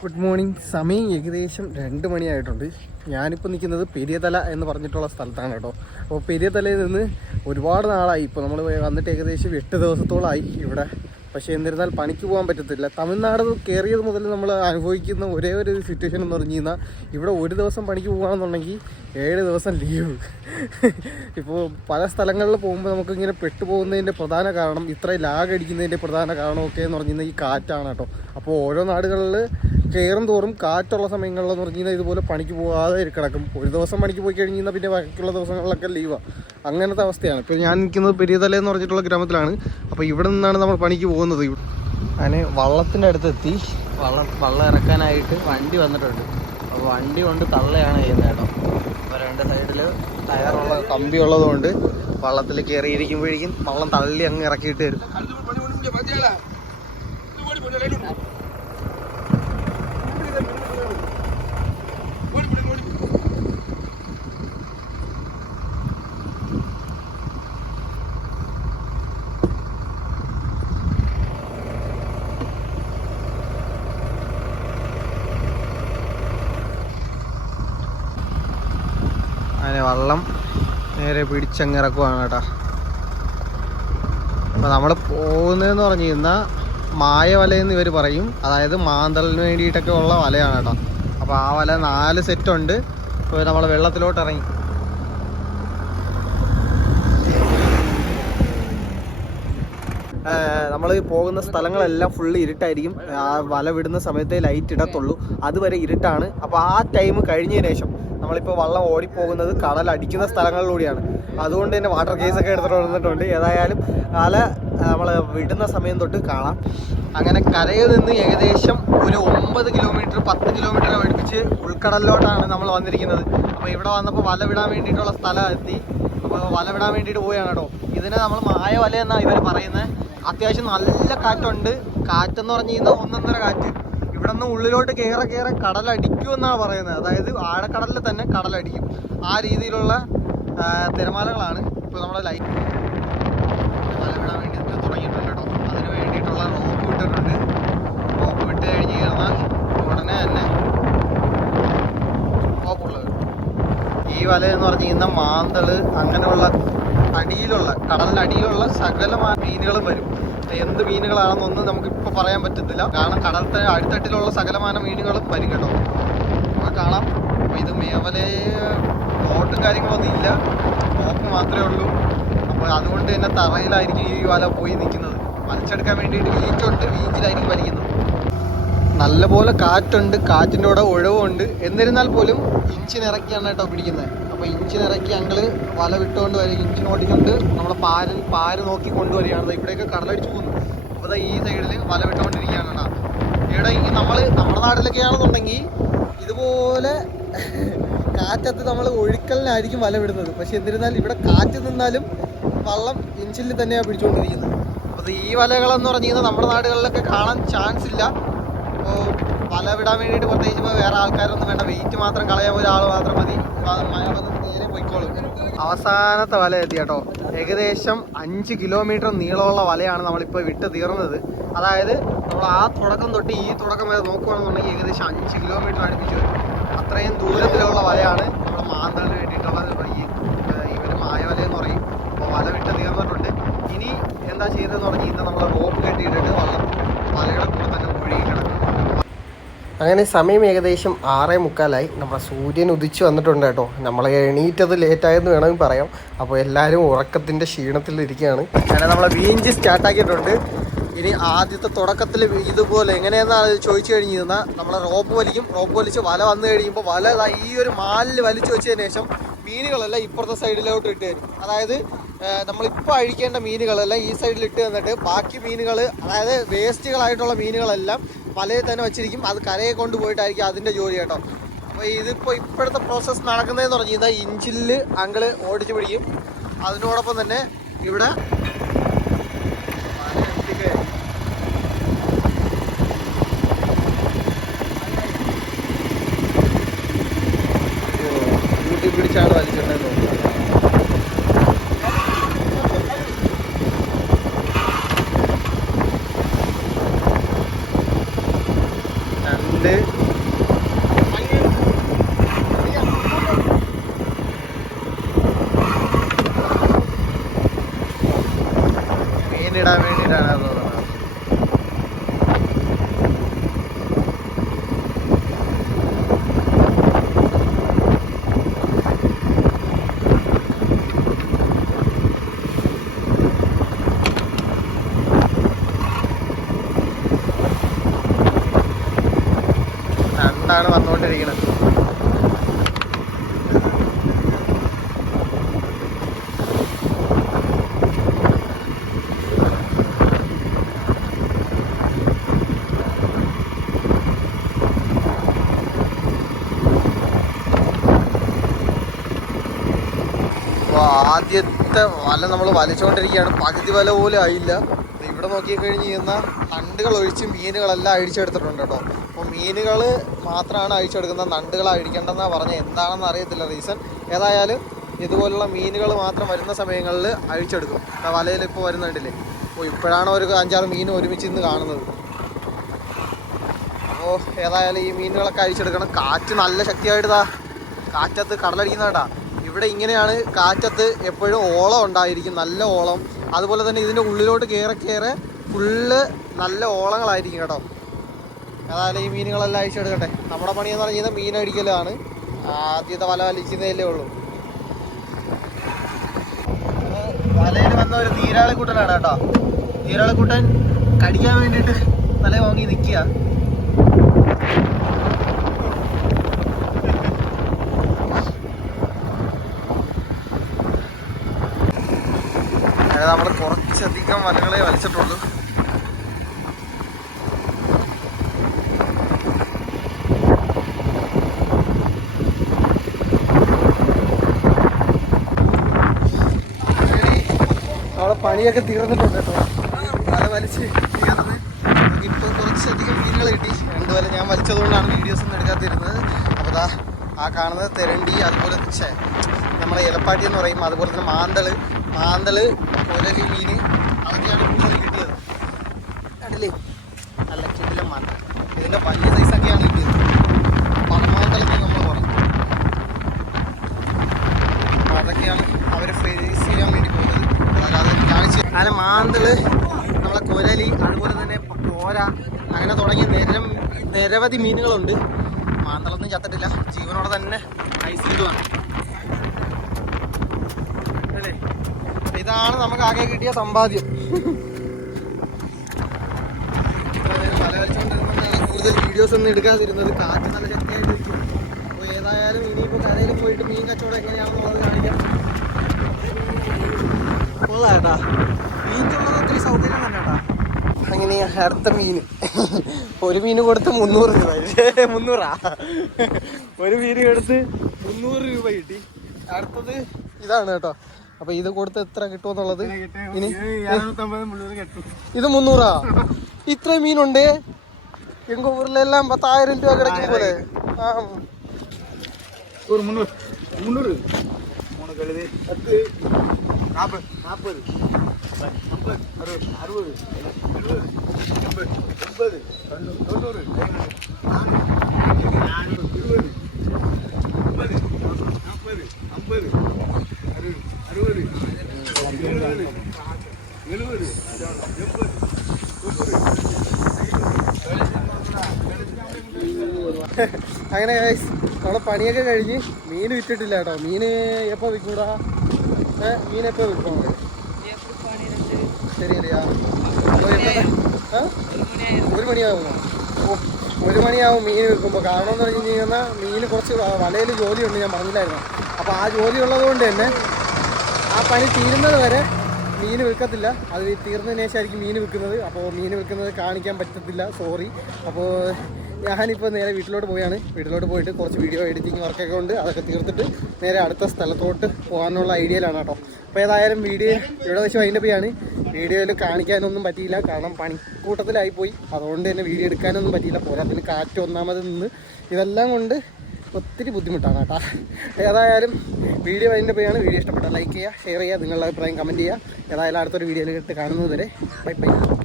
Good morning സമയം ഏകദേശം രണ്ട് മണിയായിട്ടുണ്ട്. ഞാനിപ്പോൾ നിൽക്കുന്നത് പെരിയതല എന്ന് പറഞ്ഞിട്ടുള്ള സ്ഥലത്താണ് കേട്ടോ. അപ്പോൾ പെരിയതലയിൽ നിന്ന് ഒരുപാട് നാളായി. ഇപ്പോൾ നമ്മൾ വന്നിട്ട് ഏകദേശം എട്ട് ദിവസത്തോളമായി ഇവിടെ. പക്ഷേ എന്നിരുന്നാൽ പണിക്ക് പോകാൻ പറ്റത്തില്ല. തമിഴ്നാട് കയറിയത് മുതൽ നമ്മൾ അനുഭവിക്കുന്ന ഒരേ ഒരു സിറ്റുവേഷൻ എന്ന് പറഞ്ഞു കഴിഞ്ഞാൽ ഇവിടെ ഒരു ദിവസം പണിക്ക് പോകുകയാണെന്നുണ്ടെങ്കിൽ ഏഴ് ദിവസം ലീവ്. ഇപ്പോൾ പല സ്ഥലങ്ങളിൽ പോകുമ്പോൾ നമുക്കിങ്ങനെ പെട്ടുപോകുന്നതിന്റെ പ്രധാന കാരണം ഇത്രയും ലാഗ് അടിക്കുന്നതിന്റെ പ്രധാന കാരണമൊക്കെ എന്ന് പറഞ്ഞു കഴിഞ്ഞാൽ ഈ കാറ്റാണ് കേട്ടോ. അപ്പോൾ ഓരോ നാടുകളിൽ കയറും തോറും കാറ്റുള്ള സമയങ്ങളിലെന്ന് പറഞ്ഞു കഴിഞ്ഞാൽ ഇതുപോലെ പണിക്ക് പോകാതെ കിടക്കും. ഒരു ദിവസം പണിക്ക് പോയി കഴിഞ്ഞ് കഴിഞ്ഞാൽ പിന്നെ ബാക്കിയുള്ള ദിവസങ്ങളിലൊക്കെ ലീവാണ് അങ്ങനത്തെ അവസ്ഥയാണ്. ഇപ്പോൾ ഞാൻ നിൽക്കുന്നത് പെരിയതല എന്ന് പറഞ്ഞിട്ടുള്ള ഗ്രാമത്തിലാണ്. അപ്പോൾ ഇവിടെ നിന്നാണ് നമ്മൾ പണിക്ക് പോകുന്നത്. അങ്ങനെ വള്ളത്തിന്റെ അടുത്തെത്തി വള്ളം വള്ളം ഇറക്കാനായിട്ട് വണ്ടി വന്നിട്ടുണ്ട്. അപ്പോൾ വണ്ടി കൊണ്ട് തള്ളയാണ് ചെയ്യുന്നത് കേട്ടോ. അപ്പോൾ രണ്ട് സൈഡിൽ ടയറുള്ള കമ്പി ഉള്ളതുകൊണ്ട് വള്ളത്തിൽ കയറിയിരിക്കുമ്പോഴേക്കും വള്ളം തള്ളി അങ്ങ് ഇറക്കിയിട്ട് തരും അങ്ങനെ വള്ളം നേരെ പിടിച്ചങ്ങിറക്കുവാണ് കേട്ടോ. അപ്പോൾ നമ്മൾ പോകുന്നതെന്ന് പറഞ്ഞു കഴിഞ്ഞാൽ മായ വലയെന്ന് ഇവർ പറയും. അതായത് മാന്തളിന് വേണ്ടിയിട്ടൊക്കെ ഉള്ള വലയാണ് കേട്ടോ. അപ്പോൾ ആ വല നാല് സെറ്റ് ഉണ്ട്. ഇപ്പോൾ നമ്മൾ വെള്ളത്തിലോട്ട് ഇറങ്ങി നമ്മൾ പോകുന്ന സ്ഥലങ്ങളെല്ലാം ഫുള്ള് ഇരുട്ടായിരിക്കും. ആ വല വിടുന്ന സമയത്തെ ലൈറ്റ് ഇടത്തുള്ളൂ. അതുവരെ ഇരുട്ടാണ്. അപ്പോൾ ആ ടൈം കഴിഞ്ഞതിന് ശേഷം നമ്മളിപ്പോൾ വള്ളം ഓടിപ്പോകുന്നത് കടൽ അടിക്കുന്ന സ്ഥലങ്ങളിലൂടെയാണ്. അതുകൊണ്ട് തന്നെ വാട്ടർ കേസ് ഒക്കെ എടുത്തിട്ട് വന്നിട്ടുണ്ട്. ഏതായാലും അല നമ്മൾ വിടുന്ന സമയം തൊട്ട് കാണാം. അങ്ങനെ കരയിൽ നിന്ന് ഏകദേശം ഒരു ഒമ്പത് കിലോമീറ്റർ പത്ത് കിലോമീറ്റർ അടുപ്പിച്ച് ഉൾക്കടലിലോട്ടാണ് നമ്മൾ വന്നിരിക്കുന്നത്. അപ്പോൾ ഇവിടെ വന്നപ്പോൾ വല വിടാൻ വേണ്ടിയിട്ടുള്ള സ്ഥലം എത്തി. അപ്പോൾ വല വിടാൻ വേണ്ടിയിട്ട് പോവുകയാണ് കേട്ടോ. ഇതിനെ നമ്മൾ മായ വല എന്നാണ് ഇവർ പറയുന്നത് അത്യാവശ്യം നല്ല കാറ്റുണ്ട്. കാറ്റെന്ന് പറഞ്ഞു കഴിഞ്ഞാൽ ഒന്നൊന്നര കാറ്റ്. ഇവിടെ നിന്ന് ഉള്ളിലോട്ട് കയറെ കയറെ കടലടിക്കും എന്നാണ് പറയുന്നത്. അതായത് ആഴക്കടലിൽ തന്നെ കടലടിക്കും. ആ രീതിയിലുള്ള തിരമാലകളാണ് ഇപ്പോൾ നമ്മുടെ ലൈഫ് തിരമാല വിടാൻ വേണ്ടി തുടങ്ങിയിട്ടുണ്ട് കേട്ടോ. അതിന് വേണ്ടിയിട്ടുള്ള റോപ്പ് ഇട്ടിട്ടുണ്ട് റോപ്പ് വിട്ട് കഴിഞ്ഞ് കഴിഞ്ഞാൽ ഉടനെ തന്നെ റോപ്പുള്ളത് ഈ വല എന്ന് പറഞ്ഞു കഴിഞ്ഞാൽ മാന്തൾ അങ്ങനെയുള്ള അടിയിലുള്ള കടലിന്റെ അടിയിലുള്ള സകലമായ മീനുകളും വരും. എന്ത് മീനുകളാണെന്നൊന്നും നമുക്ക് ഇപ്പൊ പറയാൻ പറ്റത്തില്ല. കാരണം കടലത്തെ അടിത്തട്ടിലുള്ള സകലമാന മീനുകളും വരും കേട്ടോ. നമുക്ക് കാണാം. അപ്പൊ ഇത് മേവലെ ബോട്ടും കാര്യങ്ങളൊന്നും ഇല്ല. നോക്ക് മാത്രമേ ഉള്ളൂ. അപ്പോൾ അതുകൊണ്ട് തന്നെ തറയിലായിരിക്കും ഈ വല പോയി നിൽക്കുന്നത്. വലിച്ചെടുക്കാൻ വേണ്ടിയിട്ട് വീച്ചുണ്ട് വീച്ചിലായിരിക്കും വലിക്കുന്നത്. നല്ലപോലെ കാറ്റുണ്ട്. കാറ്റിന്റെ കൂടെ ഒഴവുണ്ട്. എന്നിരുന്നാൽ പോലും ഇഞ്ചിനിറക്കിയാണ് കേട്ടോ പിടിക്കുന്നത്. അപ്പോൾ ഇഞ്ചിനിറക്കി ഞങ്ങൾ വല വിട്ടുകൊണ്ട് വരിക ഇഞ്ചി ഓടിക്കൊണ്ട് നമ്മളെ പാര് പാര് നോക്കി കൊണ്ടുവരികയാണ്. ഇവിടെയൊക്കെ കടലടിച്ച് പോകുന്നു അപ്പോൾ ഈ സൈഡിൽ വല വിട്ടുകൊണ്ടിരിക്കുകയാണ് കേട്ടോ. ഇവിടെ ഈ നമ്മൾ നമ്മുടെ നാട്ടിലൊക്കെ ആണെന്നുണ്ടെങ്കിൽ ഇതുപോലെ കാറ്റത്ത് നമ്മൾ ഒഴുക്കലിനായിരിക്കും വല വിടുന്നത്. പക്ഷേ എന്നിരുന്നാലും ഇവിടെ കാറ്റ് നിന്നാലും വള്ളം ഇഞ്ചിൽ തന്നെയാണ് പിടിച്ചുകൊണ്ടിരിക്കുന്നത്. അപ്പോൾ ഈ വലകളെന്ന് പറഞ്ഞു കഴിഞ്ഞാൽ നമ്മുടെ നാടുകളിലൊക്കെ കാണാൻ ചാൻസ് ഇല്ല. അപ്പോൾ വല വിടാൻ വേണ്ടിയിട്ട് പ്രത്യേകിച്ച് വേറെ ആൾക്കാരൊന്നും വേണ്ട. വെയിറ്റ് മാത്രം കളയാൻ ഒരാൾ മാത്രം മതി. അവസാനത്തെ വല എത്തി കേട്ടോ. ഏകദേശം അഞ്ച് കിലോമീറ്റർ നീളമുള്ള വലയാണ് നമ്മളിപ്പോൾ വിട്ട് തീർന്നത്. അതായത് നമ്മൾ ആ തുടക്കം തൊട്ട് ഈ തുടക്കം വരെ നോക്കുകയാണെന്നുണ്ടെങ്കിൽ ഏകദേശം അഞ്ച് കിലോമീറ്റർ അടുപ്പിച്ച് വരും. അത്രയും ദൂരത്തിലുള്ള വലയാണ് നമ്മൾ മാന്തളിന് വേണ്ടിയിട്ടുള്ള ഈ ഇവർ മായവല എന്ന് പറയും. അപ്പോൾ വല വിട്ട് തീർന്നിട്ടുണ്ട്. ഇനി എന്താ ചെയ്തതെന്ന് പറഞ്ഞാൽ ഇന്ന് നമ്മൾ റോപ്പ് കെട്ടിയിട്ടിട്ട് വള്ളം വലയുടെ കൂടെ തന്നെ ഒഴുകി കിടക്കും അങ്ങനെ സമയം ഏകദേശം ആറേ മുക്കാലായി നമ്മുടെ സൂര്യൻ ഉദിച്ചു വന്നിട്ടുണ്ട് കേട്ടോ. നമ്മൾ എണീറ്റത് ലേറ്റായെന്ന് വേണമെങ്കിൽ പറയാം. അപ്പോൾ എല്ലാവരും ഉറക്കത്തിന്റെ ക്ഷീണത്തിലിരിക്കുകയാണ്. അങ്ങനെ നമ്മളെ വീഞ്ച് സ്റ്റാർട്ടാക്കിയിട്ടുണ്ട്. ഇനി ആദ്യത്തെ തുടക്കത്തിൽ ഇതുപോലെ എങ്ങനെയെന്നാണ് ചോദിച്ചു കഴിഞ്ഞ് കഴിഞ്ഞാൽ നമ്മൾ റോപ്പ് വലിക്കും. റോപ്പ് വലിച്ച് വല വന്നു കഴിയുമ്പോൾ വല ഈ ഒരു മാലിൽ വലിച്ചു വെച്ചതിന് ശേഷം മീനുകളെല്ലാം ഇപ്പുറത്തെ സൈഡിലോട്ട് ഇട്ട് തരും. അതായത് നമ്മളിപ്പോൾ അഴിക്കേണ്ട മീനുകളെല്ലാം ഈ സൈഡിൽ ഇട്ട് തന്നിട്ട് ബാക്കി മീനുകൾ അതായത് വേസ്റ്റുകളായിട്ടുള്ള മീനുകളെല്ലാം വലയിൽ തന്നെ വെച്ചിരിക്കും. അത് കരയെ കൊണ്ടുപോയിട്ടായിരിക്കും അതിന്റെ ജോലി കേട്ടോ. അപ്പോൾ ഇതിപ്പോൾ ഇപ്പോഴത്തെ പ്രോസസ്സ് നടക്കുന്നതെന്ന് പറഞ്ഞു കഴിഞ്ഞാൽ ഇഞ്ചിൽ അങ്കിൾ ഓടിച്ചു പിടിക്കും. അതിനോടൊപ്പം തന്നെ ഇവിടെ രണ്ട് ആദ്യത്തെ വല നമ്മൾ വലിച്ചുകൊണ്ടിരിക്കുകയാണ് പകുതി വല പോലും ആയില്ല. ഇവിടെ നോക്കിക്കഴിഞ്ഞ് കഴിഞ്ഞാൽ നണ്ടുകൾ ഒഴിച്ച് മീനുകളെല്ലാം അഴിച്ചെടുത്തിട്ടുണ്ട് കേട്ടോ. അപ്പോൾ മീനുകൾ മാത്രമാണ് അഴിച്ചെടുക്കുന്നത്. നണ്ടുകൾ അഴിക്കേണ്ടെന്നാണ് പറഞ്ഞത് എന്താണെന്ന് അറിയത്തില്ല റീസൺ. ഏതായാലും ഇതുപോലുള്ള മീനുകൾ മാത്രം വരുന്ന സമയങ്ങളിൽ അഴിച്ചെടുക്കും. ആ വലയിൽ ഇപ്പോൾ വരുന്നുണ്ടല്ലേ. അപ്പോൾ ഇപ്പോഴാണ് ഒരു അഞ്ചാറ് മീൻ ഒരുമിച്ച് ഇന്ന് കാണുന്നത്. അപ്പോൾ ഏതായാലും ഈ മീനുകളൊക്കെ അഴിച്ചെടുക്കണം. കാറ്റ് നല്ല ശക്തിയായിട്ടാ കാറ്റത്ത് കടലടിക്കുന്നതാ ഇവിടെ ഇങ്ങനെയാണ് കാറ്റത്ത് എപ്പോഴും ഓളം ഉണ്ടായിരിക്കും നല്ല ഓളം. അതുപോലെ തന്നെ ഇതിന്റെ ഉള്ളിലോട്ട് കയറി കയറി ഫുള്ള് നല്ല ഓളങ്ങളായിരിക്കും കേട്ടോ. ഏതായാലും ഈ മീനുകളെല്ലാം അഴിച്ചെടുക്കട്ടെ നമ്മുടെ പണിയെന്ന് പറഞ്ഞാൽ മീൻ അടിക്കലാണ്. ആദ്യത്തെ വല വലിക്കുന്നതല്ലേ ഉള്ളൂ. വലയിൽ വന്ന ഒരു നീരാളിക്കുട്ടനാണ് കേട്ടോ. നീരാളിക്കുട്ടൻ കടിക്കാൻ വേണ്ടിയിട്ട് തല വാങ്ങി നിൽക്കുക. നമ്മൾ കുറച്ചധികം വലകളെ വലിച്ചിട്ടുള്ളൂ. പണിയൊക്കെ തീർന്നിട്ടുണ്ട് കേട്ടോ. വല വലിച്ച് തീർന്ന് ഇപ്പം കുറച്ചധികം മീനുകൾ കിട്ടി. രണ്ട് വല ഞാൻ വലിച്ചതുകൊണ്ടാണ് വീഡിയോസ് ഒന്നും എടുക്കാതിരുന്നത്. അപ്പോൾ ദാ ആ കാണുന്നത് തെരണ്ടി അതുപോലെ നമ്മുടെ ഇലപ്പാട്ടി എന്ന് പറയും അതുപോലെ തന്നെ മാന്തൾ മാന്തൾ കൊലരി മീൻ അതൊക്കെയാണ് കൂടുതൽ കിട്ടിയത്. കണ്ടില്ലേ? നല്ല കിടിലം മാന്തൽ ഇതിന്റെ വലിയ സൈസൊക്കെയാണ് കിട്ടിയത്. പണമാന്തലൊക്കെ നമ്മൾ പറഞ്ഞു. അപ്പോൾ അതൊക്കെയാണ് അവർ ഫേസ് ചെയ്യാൻ വേണ്ടി പോകുന്നത്. അല്ലാതെ കാണിച്ച് അങ്ങനെ മാന്തൾ നമ്മളെ കൊരലി അതുപോലെ തന്നെ കോര അങ്ങനെ തുടങ്ങിയ നിരം നിരവധി മീനുകളുണ്ട്. മാന്തളൊന്നും ചത്തിട്ടില്ല. ജീവനോടെ തന്നെ ഐസിലുമാണ് അല്ലേ? ഇതാണ് നമുക്ക് ആകെ കിട്ടിയ സമ്പാദ്യം. കൂടുതൽ വീഡിയോസ് ഒന്നും എടുക്കാതിരുന്നത്. കാറ്റ് നല്ല ശക്തിയായിട്ടിരിക്കും അപ്പോൾ ഏതായാലും ഇനിയിപ്പോൾ കരയിൽ പോയിട്ട് മീൻ കച്ചവടം എങ്ങനെയാണെന്നുള്ളത് കാണിക്കാം. കേട്ടാ അങ്ങനെ അടുത്ത മീൻ. ഒരു മീൻ കൊടുത്ത് മുന്നൂറ് രൂപ. മുന്നൂറാ? ഒരു മീൻ കൊടുത്ത് മുന്നൂറ് രൂപ കിട്ടി. അടുത്തത് ഇതാണ് കേട്ടോ. അപ്പൊ ഇത് കൊടുത്ത് എത്ര കിട്ടുമെന്നുള്ളത് ഇനി ഇത് മുന്നൂറാ ഇത്ര മീനുണ്ട് എങ്ക ഊരിലെല്ലാം പത്തായിരം രൂപ കിടക്കും പോലെ ആ ஒரு முந்நூறு முந்நூறு மூணு கழுது பத்து நாற்பது நாற்பது ஐம்பது அறுபது அறுபது எழுபது எண்பது எண்பது தொண்ணூறு தொண்ணூறு അങ്ങനെ നമ്മളെ പണിയൊക്കെ കഴിഞ്ഞ് മീൻ വിറ്റിട്ടില്ല കേട്ടോ. മീന് എപ്പോ വിൽക്കൂടാ മീൻ എപ്പോ വിൽക്കും ശരിയല്ലയാ? ഒരു മണിയാവുമോ? ഒരു മണിയാവും മീൻ വിൽക്കുമ്പോൾ കാരണം എന്ന് പറഞ്ഞു കഴിഞ്ഞാൽ മീൻ കുറച്ച് വലയിൽ ജോലിയുണ്ട് ഞാൻ പറഞ്ഞില്ലായിരുന്നു? അപ്പോൾ ആ ജോലി ഉള്ളത് കൊണ്ട് തന്നെ ആ പണി തീരുന്നത് വരെ മീൻ വിൽക്കത്തില്ല. അത് തീർന്നതിന് ശേഷമായിരിക്കും മീൻ വിൽക്കുന്നത്. അപ്പോൾ മീൻ വിൽക്കുന്നത് കാണിക്കാൻ പറ്റത്തില്ല. സോറി അപ്പോൾ ഞാനിപ്പോൾ നേരെ വീട്ടിലോട്ട് പോവുകയാണ്. വീട്ടിലോട്ട് പോയിട്ട് കുറച്ച് വീഡിയോ എഡിറ്റിംഗ് വർക്കൊക്കെ ഉണ്ട്. അതൊക്കെ തീർത്തിട്ട് നേരെ അടുത്ത സ്ഥലത്തോട്ട് പോകാനുള്ള ഐഡിയയിലാണ് കേട്ടോ. അപ്പോൾ ഏതായാലും വീഡിയോ ഇവിടെ വെച്ച് വൈൻഡപ്പ് ചെയ്യാണ്. വീഡിയോയിൽ കാണിക്കാനൊന്നും പറ്റിയില്ല. കാരണം പണിക്കൂട്ടത്തിലായിപ്പോയി അതുകൊണ്ട് തന്നെ വീഡിയോ എടുക്കാനൊന്നും പറ്റിയില്ല. പോരാത്തിന് കാറ്റ് ഒന്നാമത് നിന്ന് ഇതെല്ലാം കൊണ്ട് ഒത്തിരി ബുദ്ധിമുട്ടാണ് കേട്ടോ. ഏതായാലും വീഡിയോ വൈൻഡപ്പ് പേരാണ് വീഡിയോ ഇഷ്ടപ്പെട്ടാൽ ലൈക്ക് ചെയ്യുക ഷെയർ ചെയ്യുക നിങ്ങളുടെ അഭിപ്രായം കമന്റ് ചെയ്യുക. ഏതായാലും അടുത്തൊരു വീഡിയോയിൽ ഇട്ട് കാണുന്നത് വരെ. Bye bye